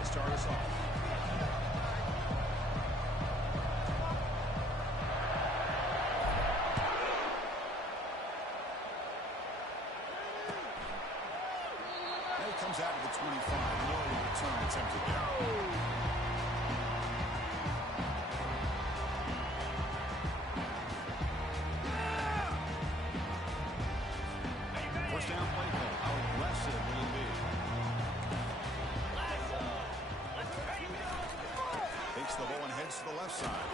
to start us off. He comes out to the 25. No return attempted there. First down play call. How aggressive will it be? Takes the ball and heads to the left side.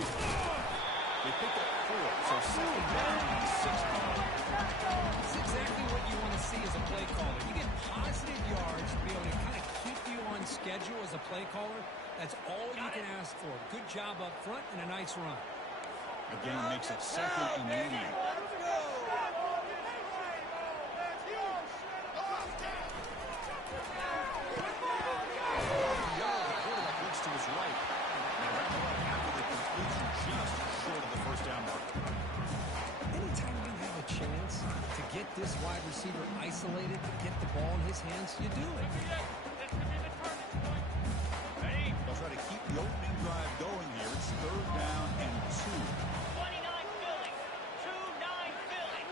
They pick up 4, so second down and 60. It's exactly what you want to see as a play caller. You get positive yards to be able to kind of keep you on schedule as a play caller. That's all you can ask for. Good job up front and a nice run. Again, makes it second and medium. To his right. They wrap him up after the conclusion, just short of the first down mark. Anytime you have a chance to get this wide receiver isolated, to get the ball in his hands, you do it. They'll try to keep the opening drive going here. It's third down and 2. 29 Philly. 2-9 Philly.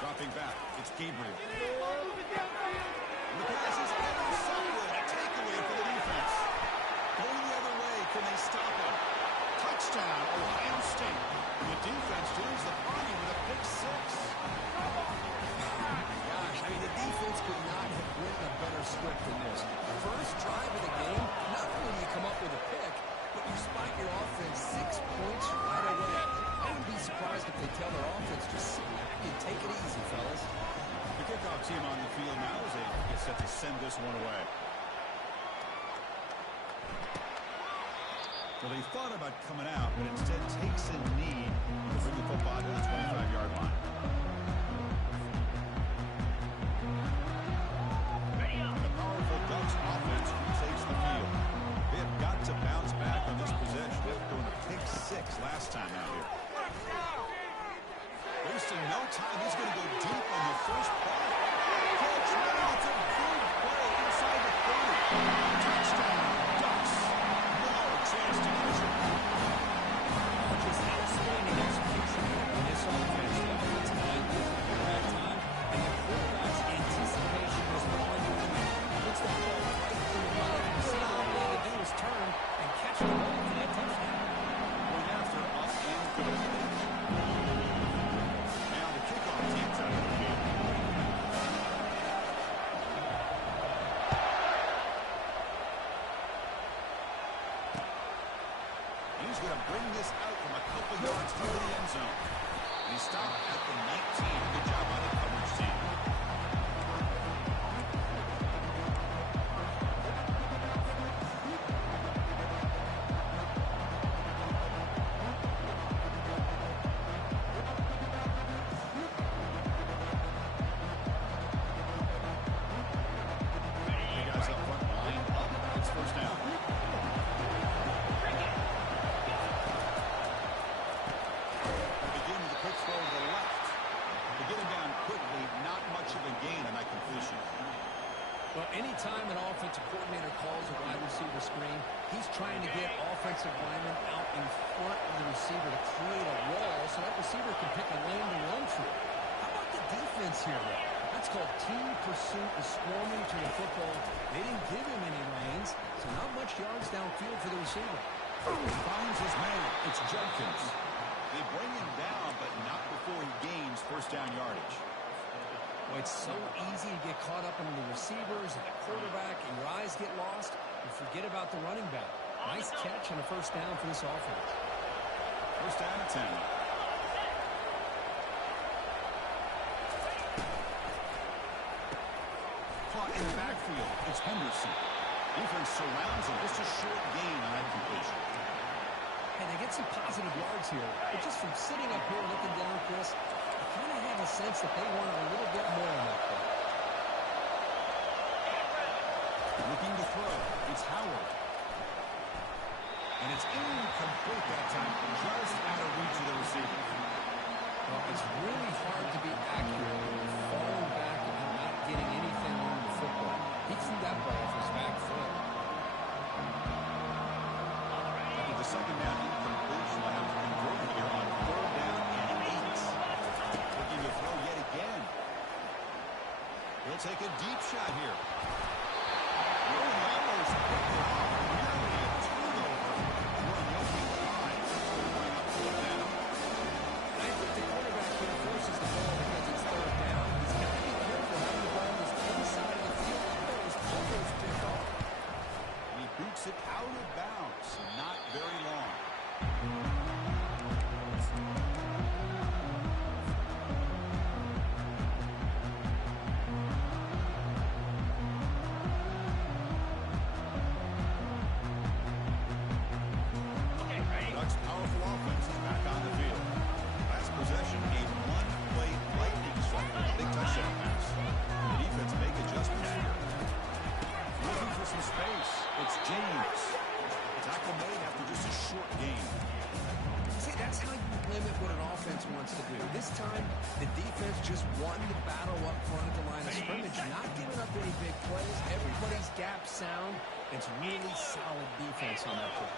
Dropping back. It's Gabriel. The pass is intercepted. Takeaway for the defense. Going the other way. Can they stop him? Touchdown, Ohio State. The defense joins the party with a pick 6. Gosh, I mean, the defense could not have written a better script than this. First drive of the game, not only do you come up with a pick, but you spike your offense 6 points right away. I wouldn't be surprised if they tell their offense, just sit back and take it easy, fellas. The kickoff team on the field now as they get set to send this one away. Well, they thought about coming out, but instead takes a knee to bring the football to the 25-yard line. The powerful Ducks offense takes the field. They have got to bounce back on this possession. They're going to pick 6 last time out here. Wasting no time. He's going to go deep on the first play. Catch ready. It's a big play inside the 30. Touchdown, Ducks. No chance to catch it. Just outstanding execution in this offense. The offensive line gives them the right time, and the quarterback's anticipation is going to win. Puts that ball right in the run of the receiver. All they have to do is turn and catch the ball for that touchdown. Going after up and good. Now the kickoff team's out of the game. He's going to bring this out from a couple yards to the end zone. He stopped at the 19. Good job by the coverage team. The guys up front line up. It's first down. Begin with the quick throw to the left. To get him down quickly, not much of a gain on that completion. Well, anytime an offensive coordinator calls a wide receiver screen, he's trying to get offensive linemen out in front of the receiver to create a wall so that receiver can pick a lane to run through. How about the defense here, though? That's called team pursuit and swarming to the football. They didn't give him any lanes, so not much yards downfield for the receiver. He finds his man. It's Judkins. They bring him down, but not before he gains first down yardage. Well, it's so easy to get caught up in the receivers and the quarterback, and your eyes get lost. You forget about the running back. Nice catch and a first down for this offense. First down at 10. Caught in the backfield. It's Henderson. Defense surrounds him. Just a short gain on that completion. And they get some positive yards here. But just from sitting up here looking down, Chris, I kind of have a sense that they wanted a little bit more on that play. Looking to throw. It's Howard. And it's incomplete that time. Just out of reach of the receiver. Well, it's really hard to be accurate when you're falling back and not getting anything on the football. He threw that ball off his They'll take a deep shot here. Oh, he almost picked it off. Nearly a turnover. One looking high. Bring up fourth down. I think the quarterback here forces the ball because it's third down. He's got to be careful having the ball on his own side of the field. Those almost picked off. He boots it out of bounds. Not very long. Okay, ready? Ducks' powerful offense is back on the field. Last possession, a one-play lightning strike with a big touchdown pass. The defense make adjustments here. Looking for some space. It's James. Tackle made after just a short gain. See, that's how you limit what an offense wants to do. This time, the defense just won the battle up front at the line of scrimmage, not giving up any big plays. Everybody's gap sound. It's really solid defense on that play.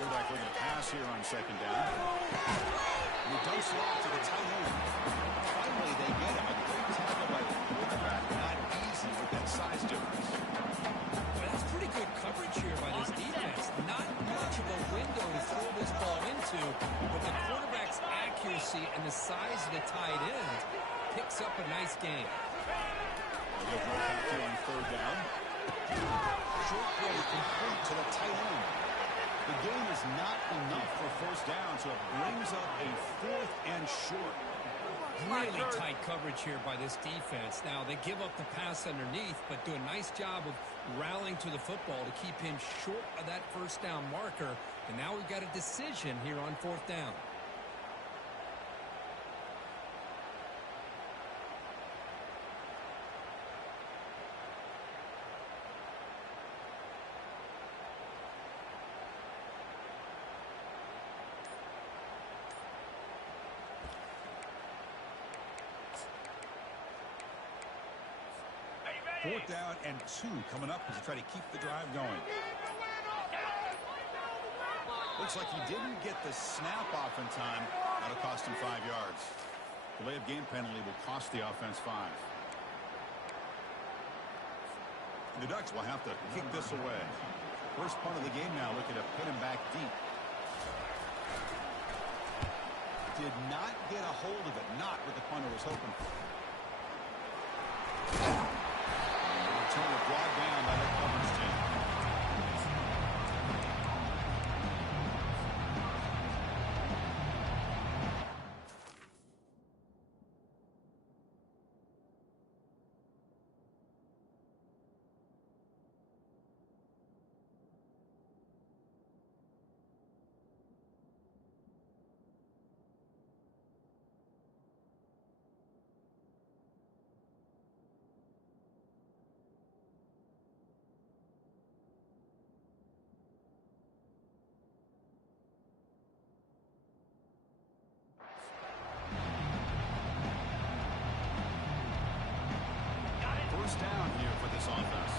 Quarterback looking to pass here on second down. And he dumps it off to the tight end. Finally, they get him. A great tackle by the quarterback. Not easy with that size difference. Well, that's pretty good coverage here by this defense. Not much of a window to throw this ball into, but the quarterback's accuracy and the size of the tight end picks up a nice game. They'll go back here on third down. Short play complete to the tight end. The gain is not enough for first down, so it brings up a fourth and short. Really tight coverage here by this defense. Now, they give up the pass underneath, but do a nice job of rallying to the football to keep him short of that first down marker. And now we've got a decision here on fourth down. Fourth down and 2 coming up as they try to keep the drive going. Looks like he didn't get the snap off in time. That'll cost him 5 yards. Delay of game penalty will cost the offense 5. And the Ducks will have to kick this away. First punt of the game now, looking to put him back deep. Did not get a hold of it. Not what the punter was hoping for. Return it brought down by the coverage team. First down here for this offense.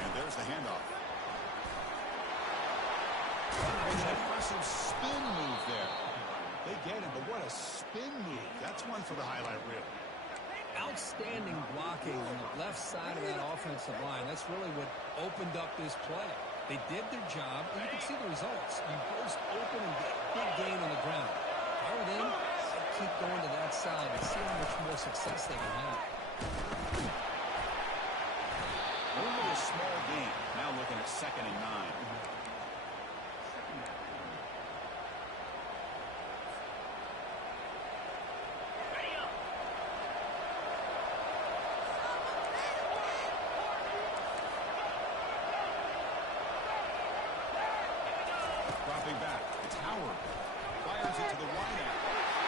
And there's the handoff. An impressive spin move there. They get him, but what a spin move. That's one for the highlight reel. Outstanding blocking on the left side of that offensive line. That's really what opened up this play. They did their job, and you can see the results. You burst open and get a big gain on the ground. Power in, keep going to that side and see how much more success they can have. Only a small gain. Now looking at 2nd and 9. Dropping back. It's Howard. Fires it to the wideout.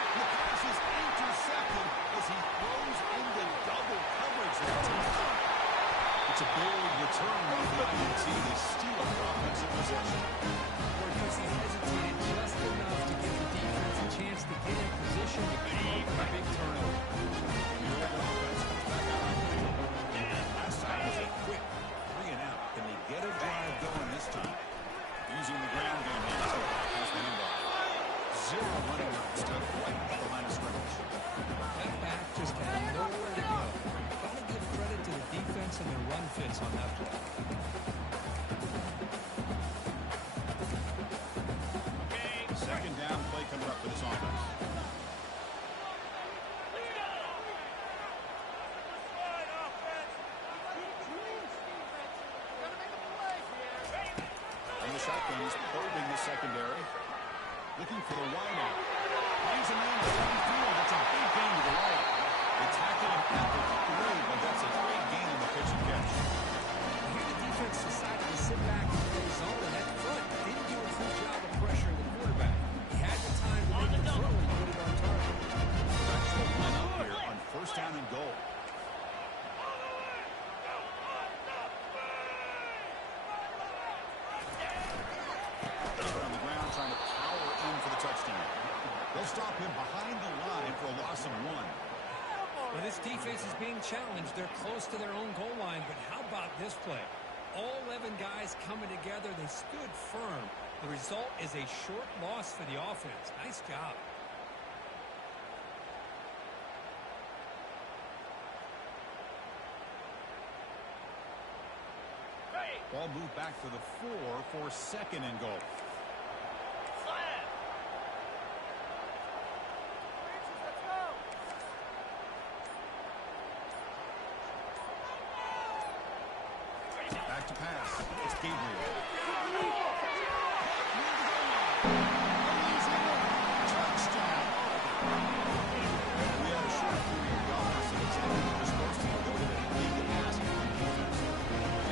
The pass is intercepted as he throws into double coverage that time. It's a big return by the INT. They steal the offensive possession. Or because he hesitated just enough to give the defense a chance to get in position to create a big turnover. The Oregon offense comes back out on the field. Last time was a quick 3 and out. Can they get a drive going this time? Using the ground game here. Has the handoff. 0 running secondary. Looking for the wideout. Finds a man downfield. That's a big gain to the right. They tackle him at the 3, but that's a great gain on the pitch and catch. Here the defense decided to sit back and play zone, and that front didn't do a good job of pressuring the quarterback. He had the time to make the throw and put it on target. That's the line up here on first down and goal. On the ground trying to power in for the touchdown. They'll stop him behind the line for a loss of 1. Well, this defense is being challenged. They're close to their own goal line, but how about this play? All 11 guys coming together. They stood firm. The result is a short loss for the offense. Nice job. Ball moved back to the 4 for second and goal. Back to pass. It's Gabriel. Touchdown. We had a short period of offense that was supposed to be good at leading the passing on defense.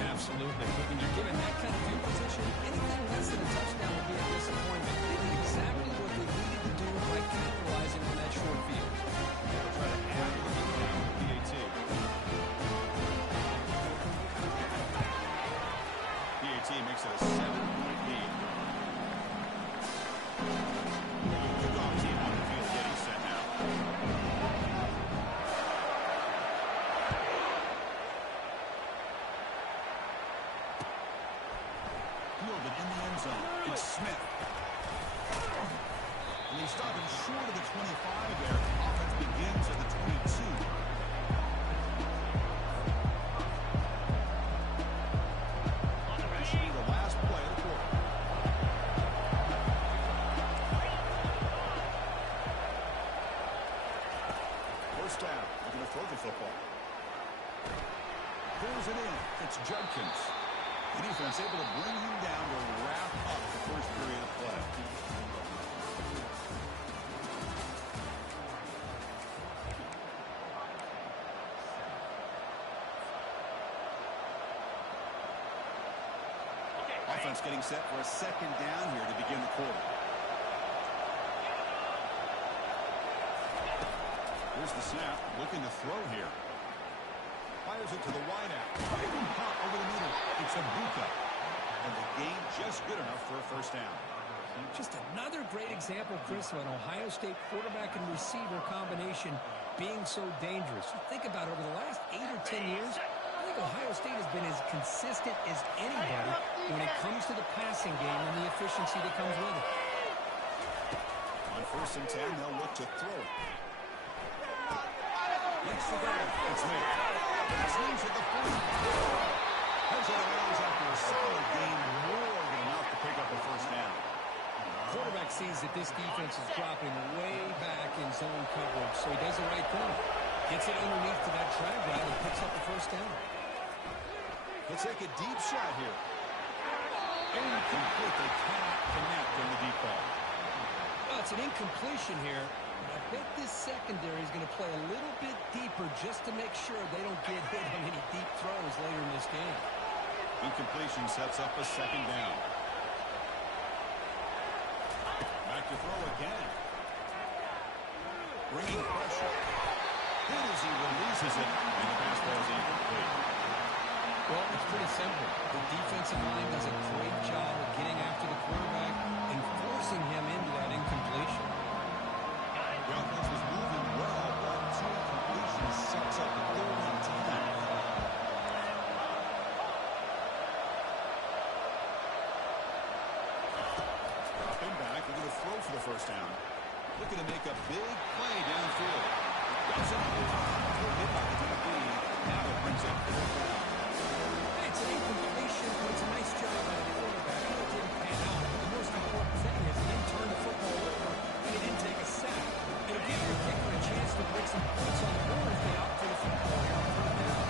Absolutely. But when you're given that kind of field position, anything less than a touchdown would be a disappointment. They did exactly what they needed to do by capitalizing on that short field. They'll try to add to the lead now with PAT. PAT makes it a 7-point lead. Kickoff team on the field getting set now. Fielded in the end zone. It's Smith. And they stop him short of the 25 there. Offense begins at the 22. That should be the last play of the quarter. First down. They're going to throw the football. Pulls it in. It's Judkins. The defense able to bring him down to wrap up the first period of play. Offense getting set for a second down here to begin the quarter. Here's the snap. Looking to throw here. Fires it to the wideout. Pop over the middle. It's a Buka. And the gain just good enough for a first down. Just another great example, Chris, of an Ohio State quarterback and receiver combination being so dangerous. You think about it, over the last 8 or 10 years, I think Ohio State has been as consistent as anybody when it comes to the passing game and the efficiency that comes with it. On first and 10, they'll look to throw it. It's the goal. It's made. Swings at the 40. Heads out of bounds after a solid gain, more than enough to pick up a first down. Quarterback sees that this defense is dropping way back in zone coverage, so he does the right thing. Gets it underneath to that drag route and picks up the first down. He'll take a deep shot here. Incomplete. They cannot connect on the deep ball. Well, it's an incompletion here. I bet this secondary is going to play a little bit deeper just to make sure they don't get hit on any deep throws later in this game. Incompletion sets up a second down. Back to throw again. Bringing pressure. Good as he releases it, and the pass ball is incomplete. Well, it's pretty simple. The defensive line does a great job of getting after the quarterback and forcing him into that incompletion. The offense was moving well, but 2 incompletions sets up a 3rd and 10. Dropping back, looking to throw for the first down. Looking to make a big play downfield. Does it move on? Hit by the DB. Now it brings up 4th down. Hey, it's an incompletion, but it's a nice job by the quarterback. It didn't pan out. The most important thing is he didn't turn the football over and he didn't take a sack. It'll give your kicker a chance to put some points on the board if they opt for the football here on 3rd down.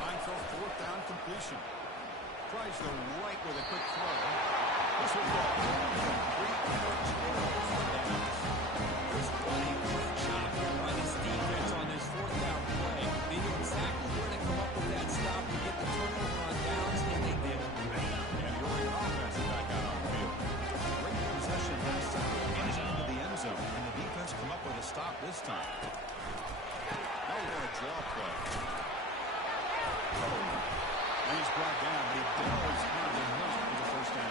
Fine throw incompletion. Tries the right with a quick throw. This will go incomplete first down. There's plenty of great job here by this defense on this fourth down play. They knew exactly where to come up with that stop to get the turnover on downs, and they did. And the Oregon offense is back out on the field. Great possession last time. Into the end zone. And the defense come up with a stop this time. Now we're going to draw play. And he's brought down, but he does have enough for the first down.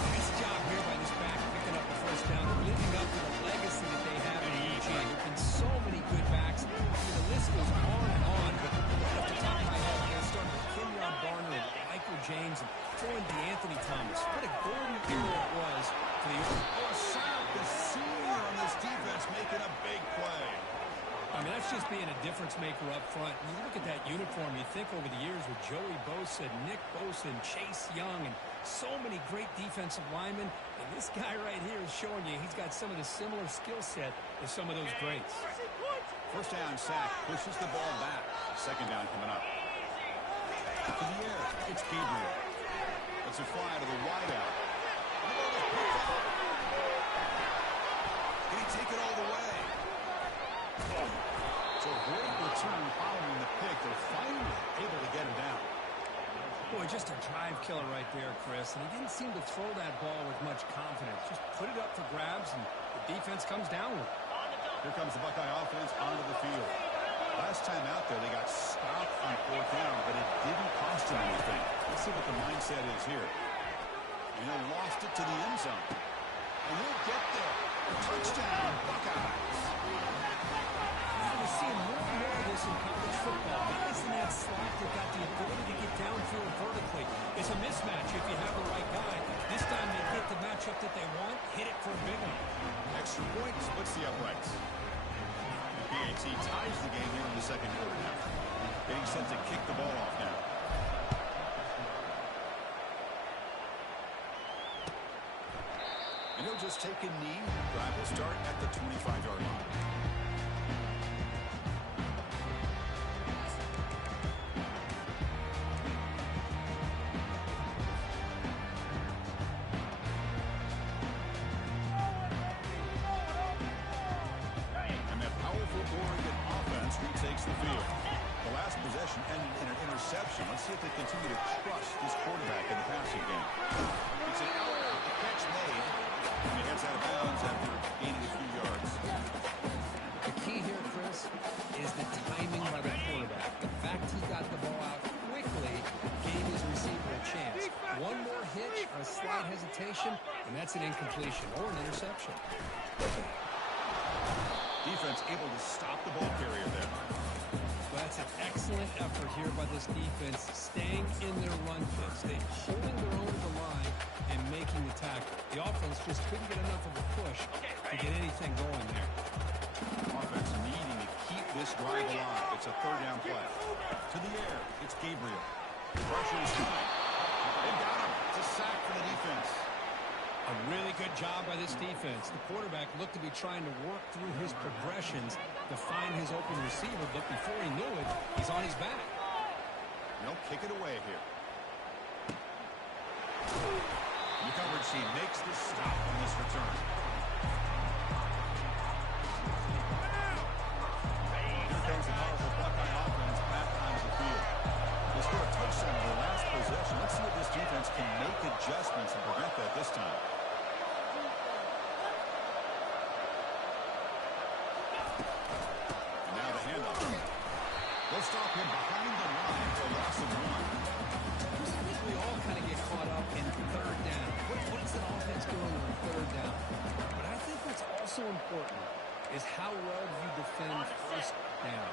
Nice job here by this back picking up the first down and living up to the legacy that they have in Eugene. There have been so many good backs. I mean, the list goes on and on. But right off the top of my head, I'm going to start with Kenyon Barner and Michael James and throw in DeAnthony Thomas. What a golden era it was for the Oregon. Sapp, the senior on this defense, making a big play. I mean, that's just being a difference maker up front. When you look at that uniform, you think over the years with Joey Bosa, Nick Bosa, and Chase Young, and so many great defensive linemen. And this guy right here is showing you he's got some of the similar skill set as some of those greats. First down, Sapp pushes the ball back. Second down coming up. To the air, it's Gabriel. It's a fly to the wideout. Can he take it all the way? It's a great return following the pick. They're finally able to get him down. Boy, just a drive killer right there, Chris. And he didn't seem to throw that ball with much confidence. Just put it up for grabs, and the defense comes down with it. Here comes the Buckeye offense onto the field. Last time out there, they got stopped on fourth down, but it didn't cost them anything. Let's see what the mindset is here. And they lost it to the end zone. And they'll get there. Touchdown, Buckeyes. We're seeing more and more of this in college football. Guys in that slot that got the ability to get downfield vertically. It's a mismatch if you have the right guy. This time they get the matchup that they want, hit it for a big one. Extra point splits the uprights. BAT ties the game here in the second quarter now. Getting set to kick the ball off now. And he'll just take a knee. Drive will start at the 25-yard line. And that powerful Oregon offense retakes the field. The last possession ended in an interception. Let's see if they continue to trust this quarterback in the passing game. It's an out, the catch made. And he gets out of bounds after gaining a few yards. The key here, Chris, is the timing by the quarterback. The fact he got the ball out quickly gave his receiver a chance. One more hitch or a slight hesitation, and that's an incompletion or an interception. Defense able to stop the ball carrier there. Well, that's an excellent effort here by this defense, staying in their run fits. They're holding their own to the line and making the tackle. The offense just couldn't get enough of a push to get anything going there. Offense needing to keep this drive alive. It's a third down play. To the air, it's Gabriel. Pressure is high. They got him. It's a sack for the defense. A really good job by this defense. The quarterback looked to be trying to work through his progressions to find his open receiver, but before he knew it, he's on his back. No, kick it away here. The coverage team makes the stop on this return. Here comes the powerful Buckeye offense back onto the field. They score a touchdown in their last possession. Let's see if this defense can make adjustments and prevent that this time. And now the handoff. They'll stop him behind the line for a loss of one. I think we all kind of get caught up in third down. What is an offense doing on third down? But I think what's also important is how well you defend first down.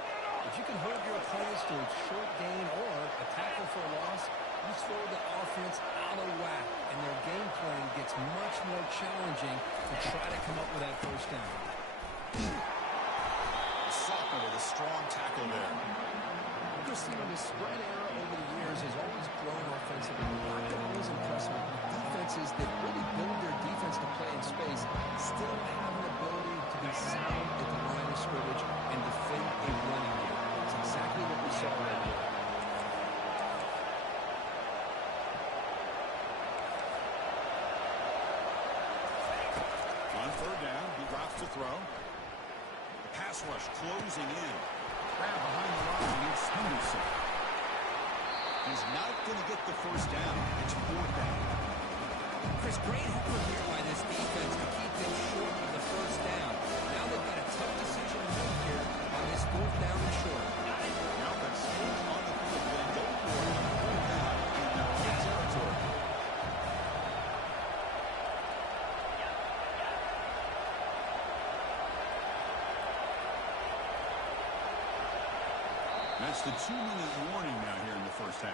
If you can hold your opponents to a short gain or a tackle for a loss, you throw the offense out of whack, and their game plan gets much more challenging to try to come up with that first down. Sophomore with a strong tackle there. We've seen the spread era over the years has always grown offensively. Not been always impressive. Defenses that really build their defense to play in space still have an ability to be sound at the line of scrimmage and defend a running game. It's exactly what we saw right here. third down. He drops to throw. The pass rush closing in. Grab behind the line. It's Henderson. He's not going to get the first down. It's fourth down. Chris, great effort here by this defense to keep them short of the first down. Now they've got a tough decision to make here on this fourth down and short. Now let's stay on the field and go for it. Fourth down in their own territory. That's the 2-minute warning now here in the first half.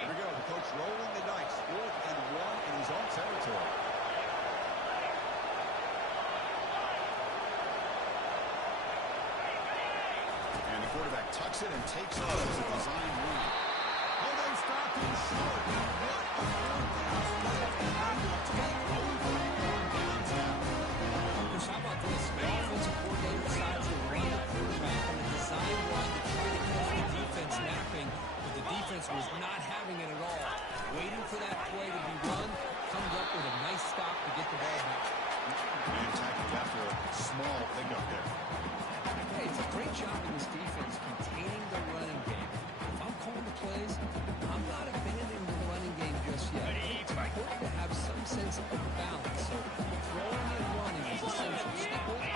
Here we go. The coach rolling the dice. 4th and 1 in his own territory. And the quarterback tucks it and takes off as a design run. Oh, they stopped him short. What a fourth down play. And they will take over on downs now. Chris, how about this? The offensive coordinator decides to run the quarterback on a design run to try to catch the defense napping, but the defense was not having it at all. Waiting for that play to be run, comes up with a nice stop to get the ball back. And tackled after a small pickup there. Hey, it's a great job in this defense containing the running game. If I'm calling the plays, I'm not abandoning the running game just yet. It's important to have some sense of balance, so throwing and running is essential. Stick with it.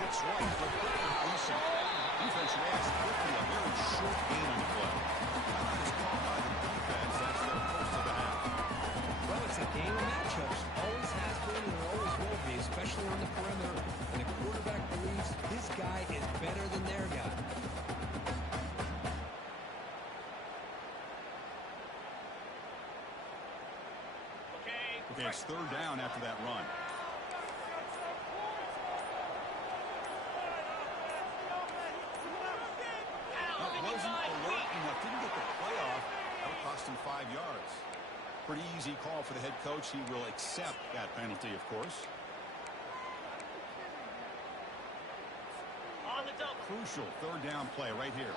Looks right for quick completion. Defense reacts quickly. A very short gain on the play. It's called by the defense. That's their first of the half. Well, it's a game of matchups. Always has been and always will be, especially on the perimeter. And the quarterback believes his guy is better than their guy. Okay, it's third down after that run. Wasn't alert enough. Didn't get the playoff. That would cost him 5 yards. Pretty easy call for the head coach. He will accept that penalty, of course. On the double. Crucial third down play right here.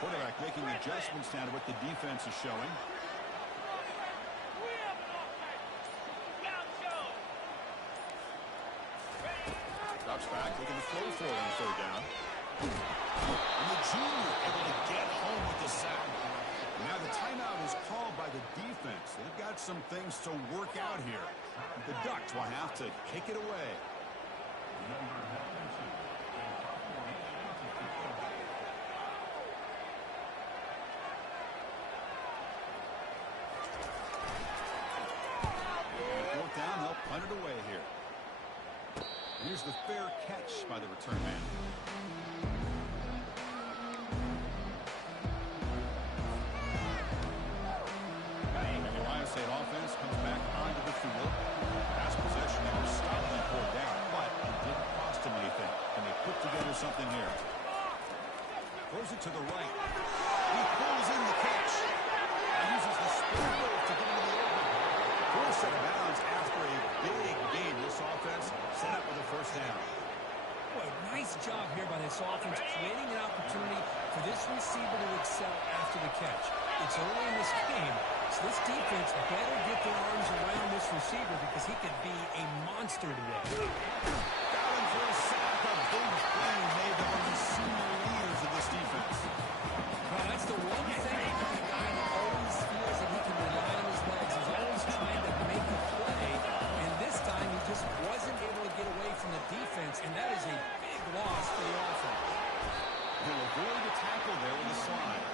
Quarterback making adjustments now to what the defense is showing. Drops back, looking to throw for it on third down. And the junior able to get home with the sack. Now the timeout is called by the defense. They've got some things to work out here. The Ducks will have to kick it away. And fourth down, they'll punt it away here. Here's the fair catch by the return man. And the Ohio State offense comes back onto the field. Pass possession, they were solidly pulled down, but it didn't cost them anything. And they put together something here. Throws it to the right. He pulls in the catch. And uses the spin move to get into the open. Full set of bounds after a big gain. This offense set up with a first down. Boy, nice job here by this offense, creating an opportunity for this receiver to excel after the catch. It's early in this game, so this defense better get their arms around this receiver because he could be a monster today. Got him for a sack. A big play made by one of the senior leaders of this defense. Well, that's the one thing about a guy that always feels that he can rely on his legs. He's always trying to make a play, and this time he just wasn't able to get away from the defense, and that is a big loss for the offense. He'll avoid the tackle there with a slide.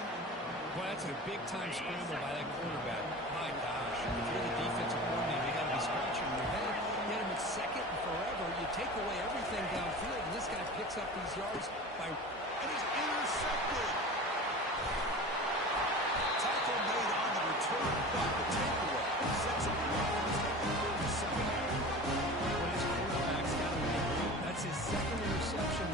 Well, that's a big-time scramble by that quarterback. My gosh, if you're the defensive coordinator, you got to be scratching your head. You had him at second and forever. You take away everything downfield, and this guy picks up these yards by... And he's intercepted. Tackle made on the return, but the takeaway sets up the offense at the 37. When his quarterback's got to make room. That's his second interception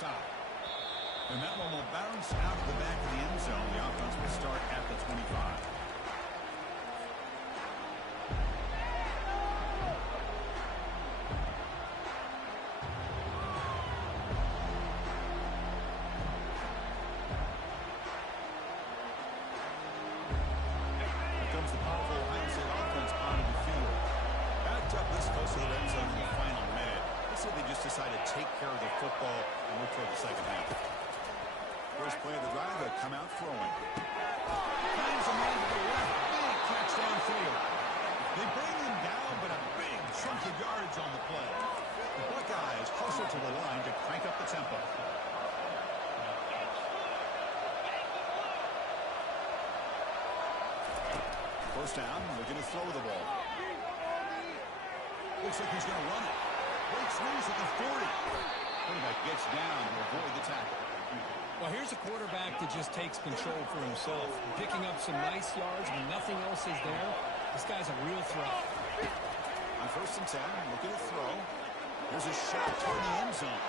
stop. And that one will bounce out of the back of the end zone. The offense will start at the 25. Decided to take care of the football and look toward the second half. First play of the drive, they'll come out throwing. Finds a man to the left. Big catch downfield. They bring him down, but a big chunk of yards on the play. The Buckeyes hustle to the line to crank up the tempo. First down, looking to throw the ball. Looks like he's going to run it. Breaks loose at the 40. Quarterback gets down to avoid the tackle. Well, here's a quarterback that just takes control for himself. Picking up some nice yards when nothing else is there. This guy's a real threat. On 1st and 10, looking to throw. There's a shot toward the end zone.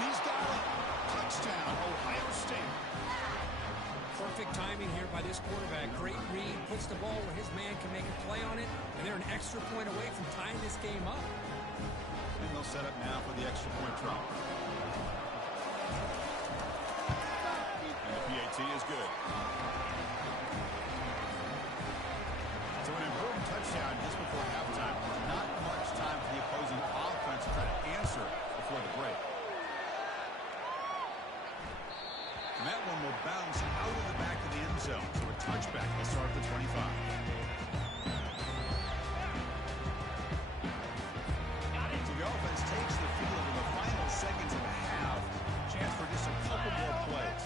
And he's got it. Touchdown, Ohio State. Perfect timing here by this quarterback. Great read. Puts the ball where his man can make a play on it. And they're an extra point away from tying this game up. And they'll set up now for the extra point try. And the PAT is good. So an important touchdown just before halftime. Not much time for the opposing offense to try to answer before the break. And that one will bounce out of the back of the end zone. So a touchback will start at the 25. The offense takes the field in the final seconds of the half. Chance for just a couple more plays.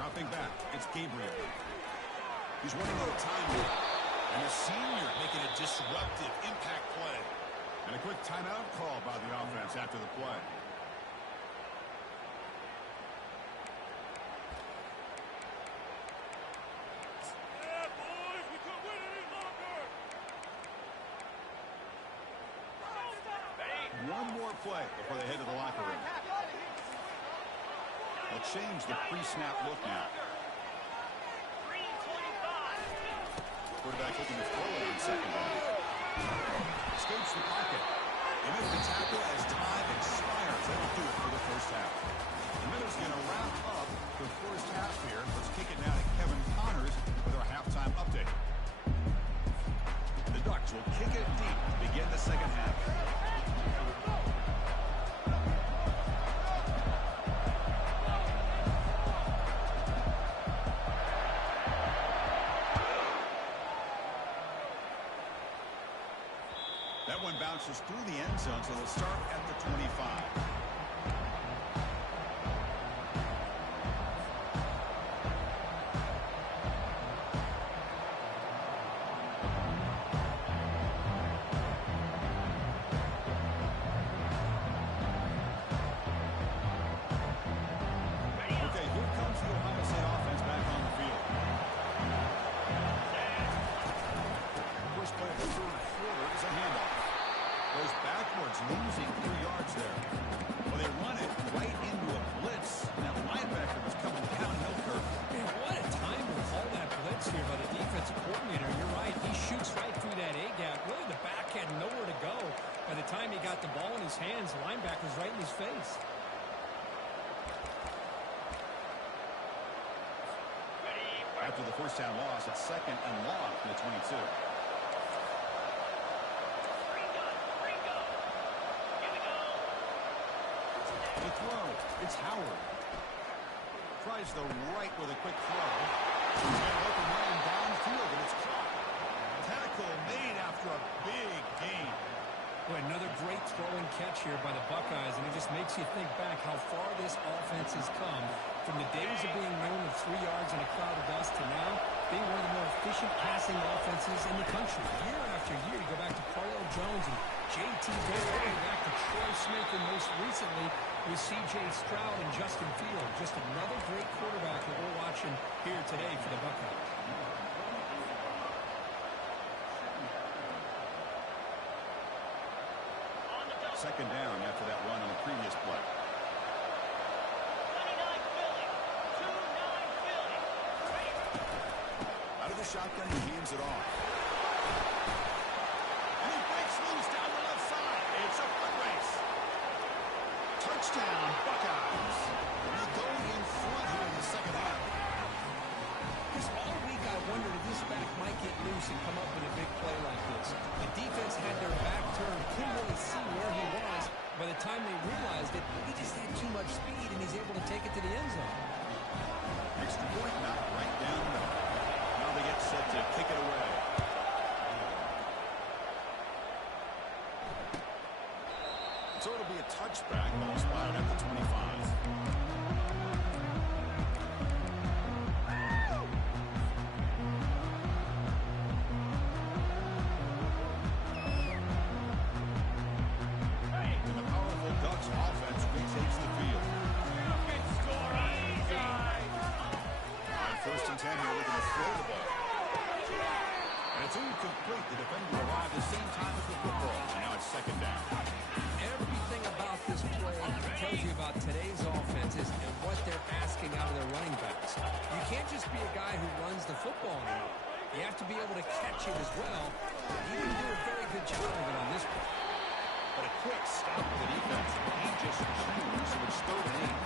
Dropping back, it's Gabriel. He's running out of time here. And a senior making a disruptive impact play. And a quick timeout call by the offense after the play. One more play before they head to the locker room. They'll change the pre-snap look now. Quarterback looking to throw it on second down. Escapes the pocket. They make the tackle as time expires. That'll do it for the first half. The Minnows going to wrap up the first half here. Let's kick it down to Kevin Connors with our halftime update. The Ducks will kick it deep to begin the second half. That one bounces through the end zone, so they'll start at the 25. Okay, here comes the Ohio State offense back on the field. First play of the third quarter is a handoff. Goes backwards, losing 3 yards there. Well, they run it right into a blitz. Now, the linebacker was coming downhill curve. Man, what a time to call that blitz here by the defensive coordinator. You're right. He shoots right through that A-gap. Really, the back had nowhere to go. By the time he got the ball in his hands, the linebacker's right in his face. After the first down loss, it's 2nd and long from the 22. The throw, it's Howard. Tries the right with a quick throw. He's got an open man downfield, and it's caught. Tackle made after a big gain. Boy, another great throw and catch here by the Buckeyes, and it just makes you think back how far this offense has come from the days of being known of 3 yards in a cloud of dust to now being one of the more efficient passing offenses in the country. Year after year, you go back to Carl Jones and J.T. Barrett, back to Troy Smith, and most recently with C.J. Stroud and Justin Fields. Just another great quarterback that we're watching here today for the Buckeyes. Second down after that run on the previous play. the shotgun and hands it off. And he breaks loose down the left side. It's a foot race. Touchdown, Buckeyes. And they go in front here in the second half. Because all week I wondered if this back might get loose and come up with a big play like this. The defense had their back turned, couldn't really see where he was. By the time they realized it, he just had too much speed, and he's able to take it to the end zone. Extra point knocked right down the middle. Now they get set to kick it away. So it'll be a touchback, ball spotted at the 25. Incomplete. The defender arrived at the same time as the football. And now it's second down. Everything about this play tells you about today's offenses and what they're asking out of their running backs. You can't just be a guy who runs the football anymore. You have to be able to catch it as well. He didn't do a very good job of it on this play. But a quick stop of the defense. He just chews, so it's third and 8.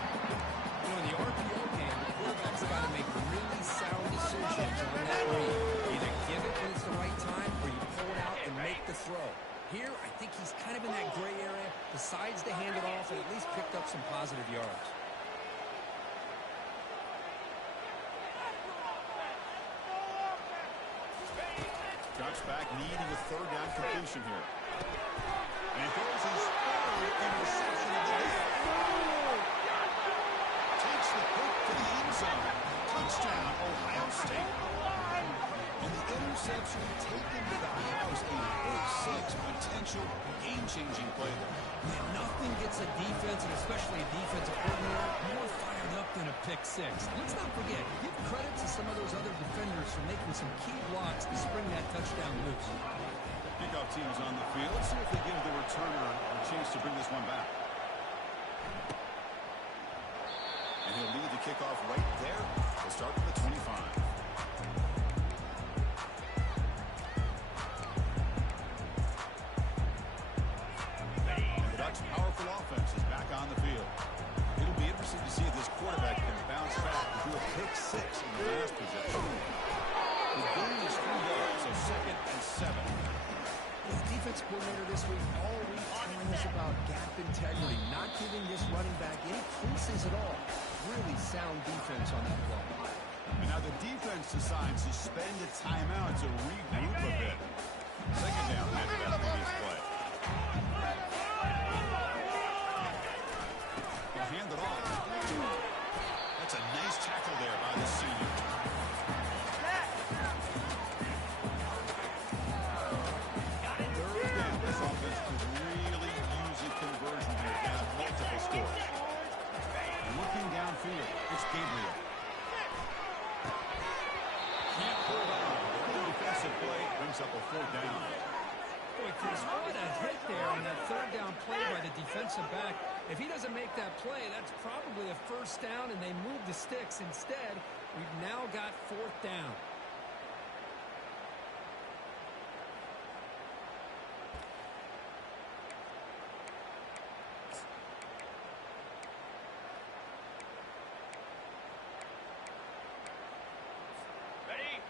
You know, in the RPO game, the quarterback's got to make really sound decisions on that read. Either give it when it's the right time or you pull it out and make the throw. Here, I think he's kind of in that gray area, decides to hand it off and at least picked up some positive yards. Drops back, needing a third down completion here. And throws his third interception of the day. Takes the pick to the end zone. Touchdown, Ohio State. And the interception taken to the house, a big 6 potential game-changing play there. Yeah, nothing gets a defense, and especially a defensive coordinator, more fired up than a pick 6. Let's not forget, give credit to some of those other defenders for making some key blocks to spring that touchdown loose. Kickoff team's on the field. Let's see if they give the returner a chance to bring this one back. And he'll lead the kickoff right there. We'll start from the 25. And the Ducks' powerful offense is back on the field. It'll be interesting to see if this quarterback can bounce back and do a pick 6 in the last possession. The game is 3 yards, so second and 7. The defense coordinator this week all week telling us about gap integrity, not giving this running back any creases at all. Really sound defense on that play. And now the defense decides to spend a timeout to regroup a bit. Second down after that previous play. He'll hand it off. That's a nice tackle there by the senior. Downfield, it's Gabriel. Can't hold on. The defensive play brings up a 4th down. Boy, Chris, what a hit there on that 3rd down play by the defensive back. If he doesn't make that play, that's probably a 1st down, and they move the sticks. Instead, we've now got 4th down.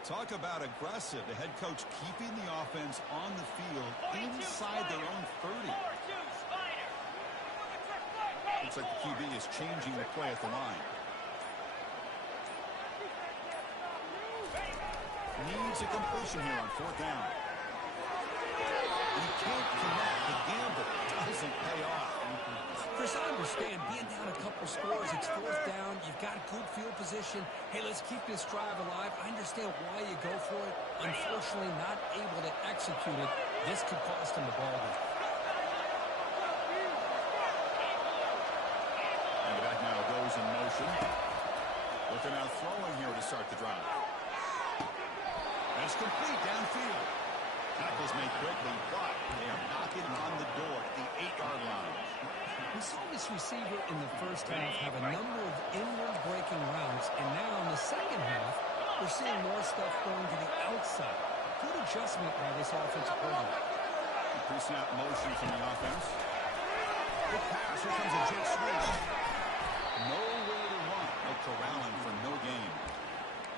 Talk about aggressive. The head coach keeping the offense on the field inside their own 30. Looks like the QB is changing the play at the line. Needs a completion here on 4th down. And he can't connect. The gamble doesn't pay off. Chris, I understand being down a couple scores, it's 4th down, you've got good field position. Hey, let's keep this drive alive. I understand why you go for it. Unfortunately, not able to execute it. This could cost him the ball game. And the back now goes in motion. Looking out throwing here to start the drive. And it's complete downfield. Tackles made quickly, but they are knocking on the door at the 8-yard line. We saw this receiver in the first half have a number of inward breaking routes, and now in the second half, We're seeing more stuff going to the outside. Good adjustment by this offensive coordinator. Pre-snap motion from the offense. Good pass. Here comes a jet sweep. Nowhere to run. They'll corral him for no gain.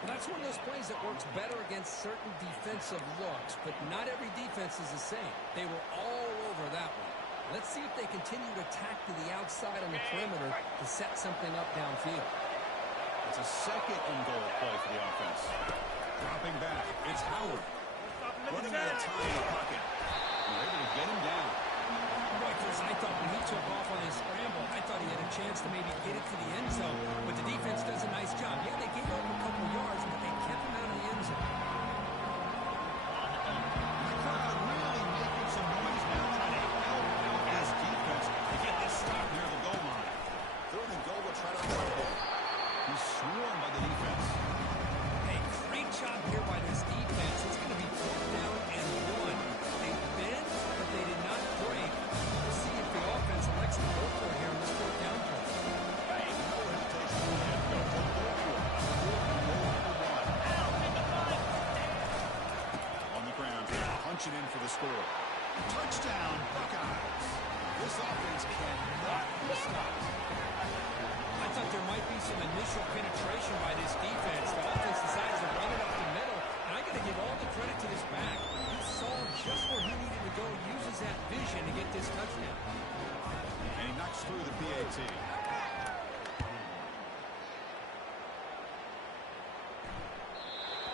Well, that's one of those plays that works better against certain defensive looks, but not every defense is the same. They were all over that one. Let's see if they continue to attack to the outside on the perimeter to set something up downfield. It's a second and goal play for the offense. Dropping back. It's Howard. Running out of time in the pocket. They're able to get him down. Boy, Chris, I thought when he took off on his scramble, I thought he had a chance to maybe get it to the end zone, but the defense does a nice job. Yeah, they gave up a couple yards, but they kept him out of the end zone. The crowd really making some noise now, trying to help out this defense to get this stop near the goal line. Third and goal, we'll try to run it. He's swarmed by the defense. Hey, great job here by this defense. It's going to be 4th down and 1. They bent, but they did not break. We'll see if the offense elects to go for it here on this 4th down play. No hesitation from the head coach. They'll go for it. On the ground, punching in for the score. Touchdown, Buckeyes. This offense cannot be stopped. I thought there might be some initial penetration by this defense. The offense decides to run it up the middle, and I got to give all the credit to this back. He saw just where he needed to go, uses that vision to get this touchdown. And he knocks through the PAT.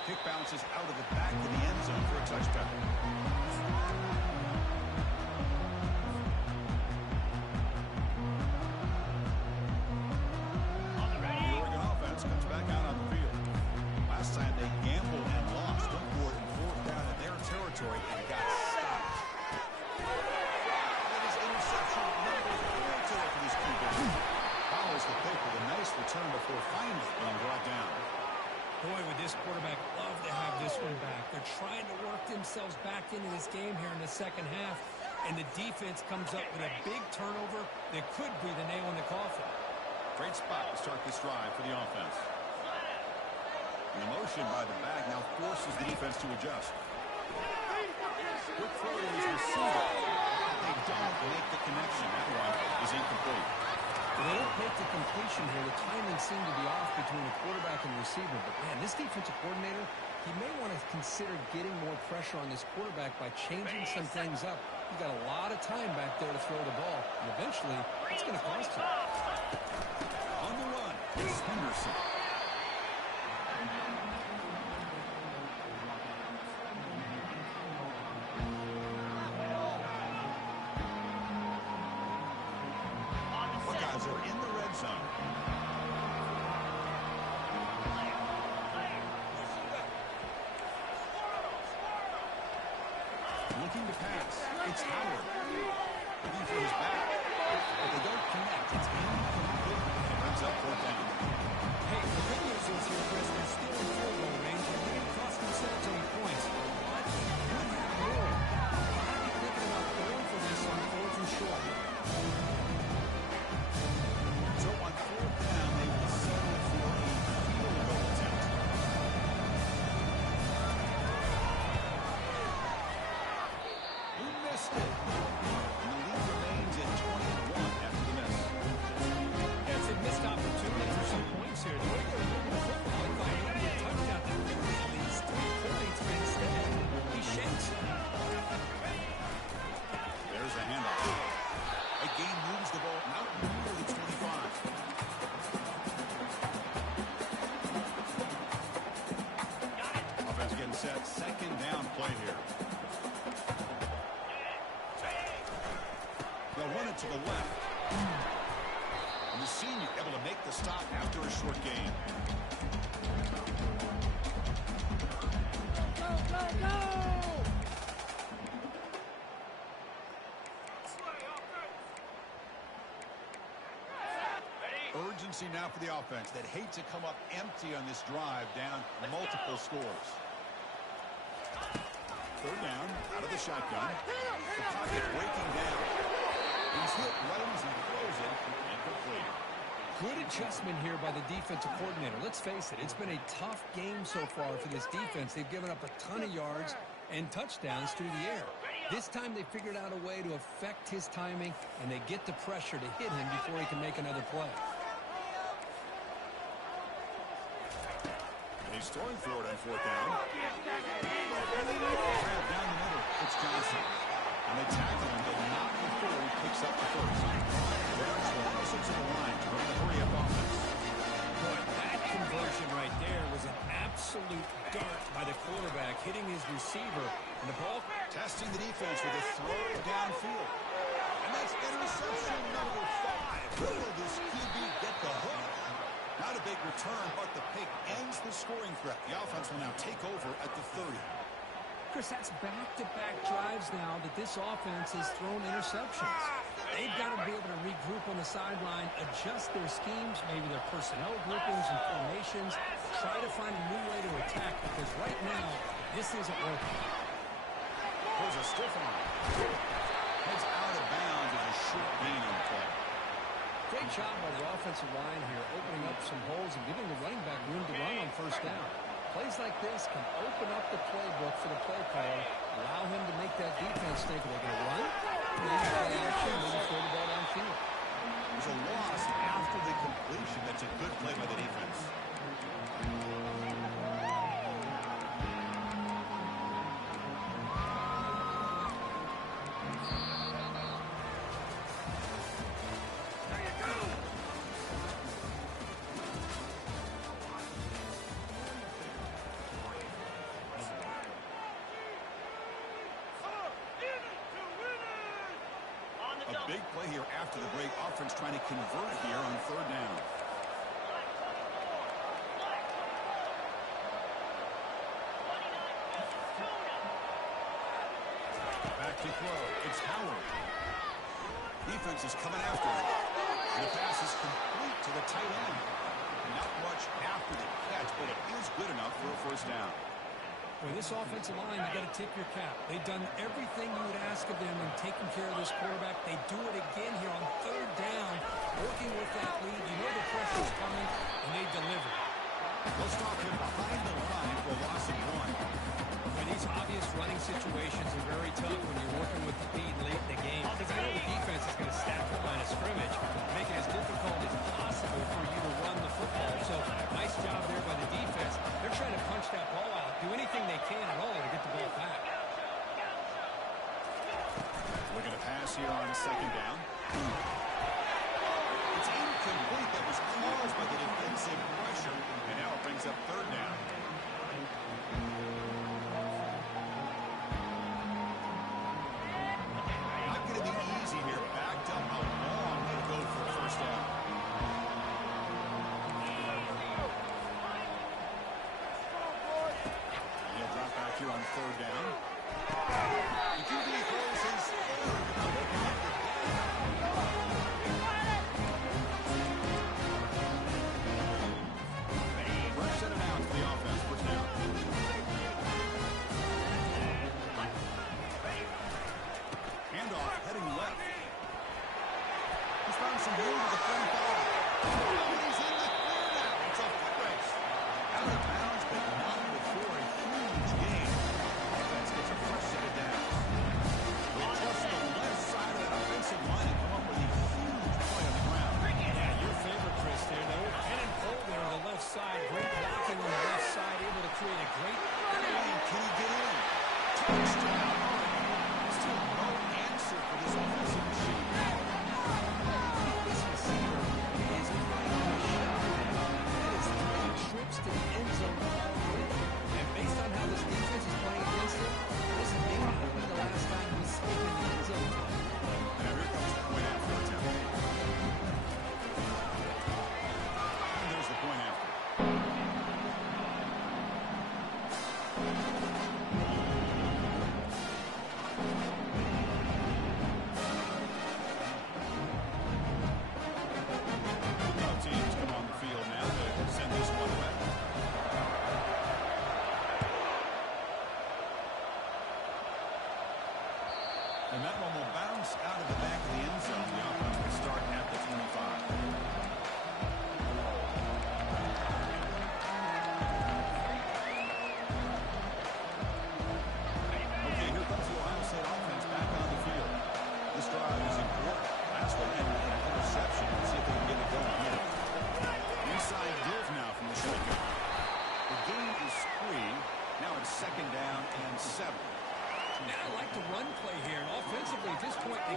Kick bounces out of the back of the end zone for a touchback. Comes back out on the field. Last time they gambled and lost. Went for it in 4th down in their territory and got stopped. That is interception number 4 today for these Cougars. Follows the pick with a nice return before finally being brought down. Boy, would this quarterback love to have this one back. They're trying to work themselves back into this game here in the second half, and the defense comes up with a big turnover that could be the nail in the coffin. Great spot to start this drive for the offense. The motion by the back now forces the defense to adjust. Quick throw to his receiver. They don't make the connection. That one is incomplete. Well, they don't make the completion here. The timing seemed to be off between the quarterback and the receiver. But, man, this defensive coordinator, he may want to consider getting more pressure on this quarterback by changing some things up. You've got a lot of time back there to throw the ball, and eventually it's going to cost you. On the run, it's Henderson. Buckeyes are in the red zone. Looking to pass. It's Howard. Looking for his back. But they don't connect. It's incomplete. It brings up 4th down. Hey, the good news is here, Chris, they're still in field goal range and they didn't cost themselves any points. But they could have more. I'd be thinking about going for this on 4th and short. So on 4th down, they will settle for a field goal attempt. He missed it. And the lead remains at 21 after the miss. Yeah, it's a missed opportunity for some points here. The way they're moving the football, I thought he would get a touchdown. There were going to be at least 3 points, but instead, he shakes it. There's a handoff. A game moves the ball out near the 25. Offense getting set. 2nd down play here. They'll run it to the left. And the senior able to make the stop after a short gain. Urgency now for the offense that hate to come up empty on this drive down multiple scores. 3rd down out of the shotgun. The pocket breaking down. He's hit right as he throws it and complete. Good adjustment here by the defensive coordinator. Let's face it, it's been a tough game so far for this defense. They've given up a ton of yards and touchdowns through the air. This time they figured out a way to affect his timing, and they get the pressure to hit him before he can make another play. He's throwing for it on fourth down. Grab down the middle. It's Johnson. And they tackle him, but not before he picks up the first. There's 26 to the line to bring the hurry-up offense. Boy, that conversion right there was an absolute dart by the quarterback, hitting his receiver. And the ball Testing the defense with a throw downfield. And that's interception number 5. Will this QB get the hook? Not a big return, but the pick ends the scoring threat. The offense will now take over at the 30. Chris, that's back-to-back drives now that this offense has thrown interceptions. They've got to be able to regroup on the sideline, adjust their schemes, maybe their personnel groupings and formations, try to find a new way to attack, because right now, this isn't working. There's a stiff arm. Heads out of bounds as a short gain on the play. Great job by the offensive line here, opening up some holes and giving the running back room to run on first down. Plays like this can open up the playbook for the play caller, allow him to make that defense think, are they going to run? Or are they going to action, maybe throw the ball downfield? There's a loss after the completion. That's a good play by the defense. A big play here after the break. Offense trying to convert here on third down. Back to throw. It's Howard. Defense is coming after him. And the pass is complete to the tight end. Not much after the catch, but it is good enough for a first down. Well, this offensive line, you got to tip your cap. They've done everything you would ask of them in taking care of this quarterback. They do it again here on third down, working with that lead. You know the pressure's coming, and they deliver. Let's talk him behind the line for a loss of 1. Well, these obvious running situations are very tough when you're working with the lead late in the game, because I know the defense is going to stack the line of scrimmage, make it as difficult as possible for you to run the football. So, nice job there by the defense. They're trying to punch that ball out, do anything they can at all to get the ball back. Looking to pass here on second down. It's incomplete. That was caused by the defensive pressure. And now it brings up third down. Not going to be easy here. Backed up a long way to go for a first down. And he'll drop back here on third down. The QB throws his third. First set of downs for the offense. First down. Handoff heading left. He's found some room at the 45. He's in the clear now. It's a foot race. Out of bounds, but not before a huge gain. Offense gets a fresh set of downs. They trust the left side of that offensive line and come up with a huge play on the ground. Yeah, your favorite, Chris, there. The old pin and pull there on the left side. Great blocking on the left side, able to create a great... Can he get in? Touchdown. Still no answer for this offensive machine. This receiver is playing a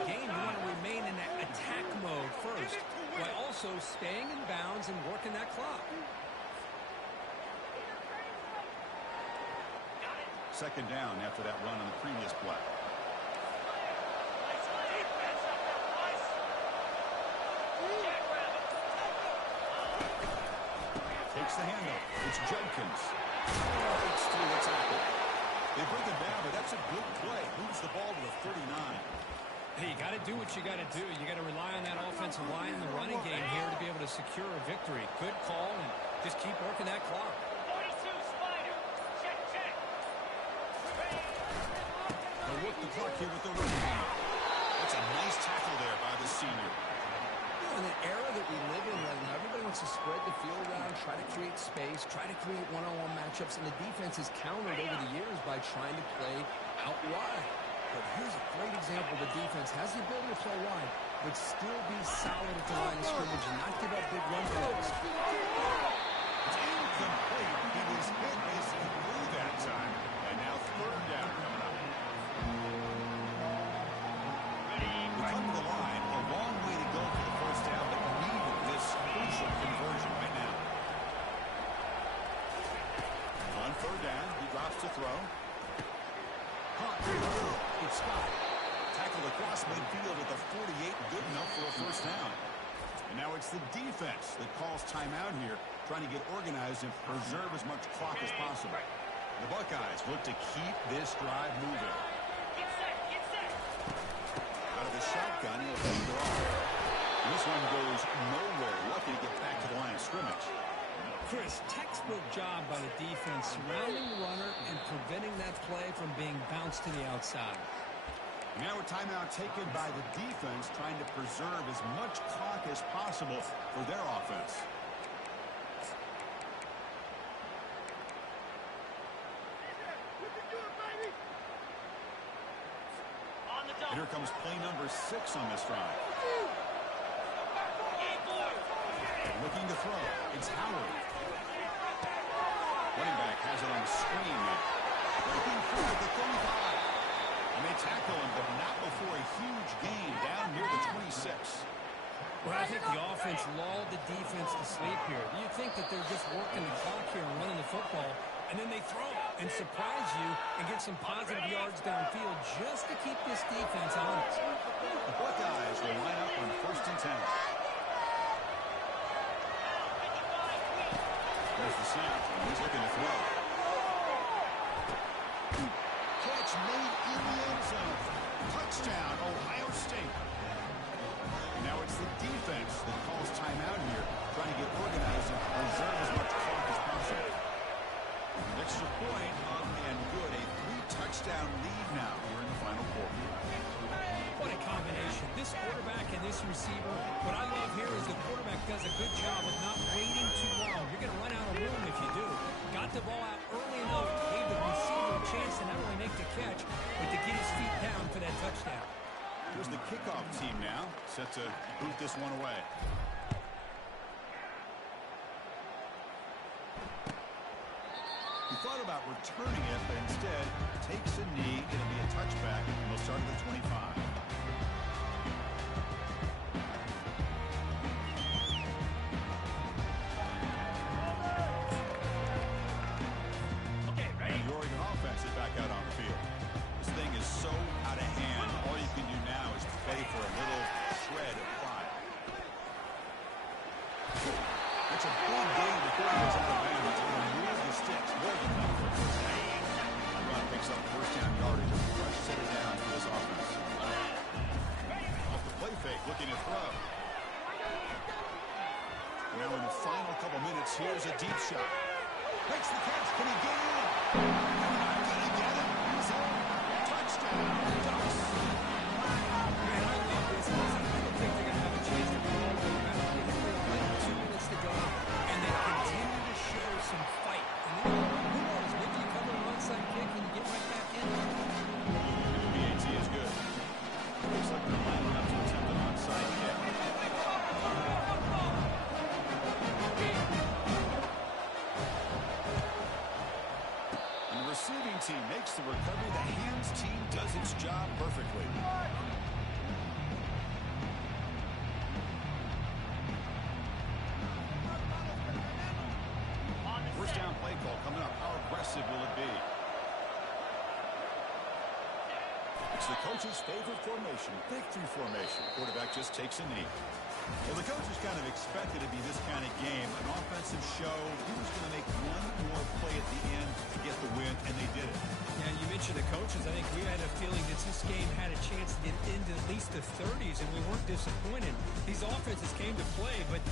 game, you want to remain in that attack mode first, while also staying in bounds and working that clock. Second down after that run on the previous play. Takes the handoff. It's Judkins. It's through the tackle. They bring him down, but that's a good play. Moves the ball to the 39. Hey, you got to do what you got to do. You got to rely on that offensive line in the running game here to be able to secure a victory. Good call, and just keep working that clock. 42 Spider. Check, check. They'll work the clock here with the running game. That's a nice tackle there by the senior. In the era that we live in right now, everybody wants to spread the field around, try to create space, try to create one-on-one matchups, and the defense has countered over the years by trying to play out wide. But here's a great example. The defense has the ability to play wide, but still be solid at the line of scrimmage and not give up big run plays. It's incomplete. He was hit as he blew that time. And now third down coming up. We come to the line. A long way to go for the first down, but needed this crucial conversion right now. On third down, he drops to throw. It's Scott. Tackled across midfield at the 48. Good enough for a first down. And now it's the defense that calls timeout here, trying to get organized and preserve as much clock as possible. The Buckeyes look to keep this drive moving. Get set, get set. Out of the shotgun, he'll take it off. And this one goes nowhere. Lucky to get back to the line of scrimmage. Chris, textbook job by the defense surrounding the runner and preventing that play from being bounced to the outside. Now a timeout taken by the defense, trying to preserve as much clock as possible for their offense. On the double. And here comes play number 6 on this drive. Looking to throw. It's Howard. Running back has it on the screen now. Breaking through at the 35. And they tackle him, but not before a huge gain down near the 26. Well, I think the offense lulled the defense to sleep here. You think that they're just working the clock here and running the football, and then they throw and surprise you and get some positive yards downfield just to keep this defense honest. The Buckeyes will line up on 1st and 10. There's the snap, and he's looking to throw. Catch made in the end zone. Touchdown, Ohio State. Now it's the defense that calls timeout here, trying to get organized and preserve as much clock as possible. Extra point up and good. A 3-touchdown lead now here in the final quarter. What a combination. This quarterback and this receiver, what I love here is the quarterback does a good job of not waiting too long. You're going to run out of room if you do. Got the ball out early enough, gave the receiver a chance to not only make the catch, but to get his feet down for that touchdown. Here's the kickoff team now, set to boot this one away. He thought about returning it, but instead takes a knee. It'll be a touchback, and they'll start at the 25. Okay, ready? And the Oregon offense is back out on the field. This thing is so out of hand. All you can do now is play for a little shred of pride. It's a big game before he gets out of bounds. He's going to move the sticks more than enough for a first down. The run picks up first down yardage and rushes it down for this offense. Off the play fake, looking to throw. Now in the final couple minutes, here's a deep shot. Makes the catch. Can he get in? Not gonna get it. He's in. Touchdown. Ducks. Man, I love this. I don't think they're going to have a chance to come over the back. With 2 minutes to go, and they continue to show some fight. And who knows, maybe you cover an onside kick and you get right back in. The BAT is good. Looks like they're lining up to attempt an onside kick. And the receiver aggressive will it be? It's the coach's favorite formation, victory formation. Quarterback just takes a knee. Well, the coaches kind of expected it to be this kind of game, an offensive show. He was going to make one more play at the end to get the win, and they did it. Yeah, you mentioned the coaches. I think we had a feeling that this game had a chance to get into at least the 30s, and we weren't disappointed. These offenses came to play, but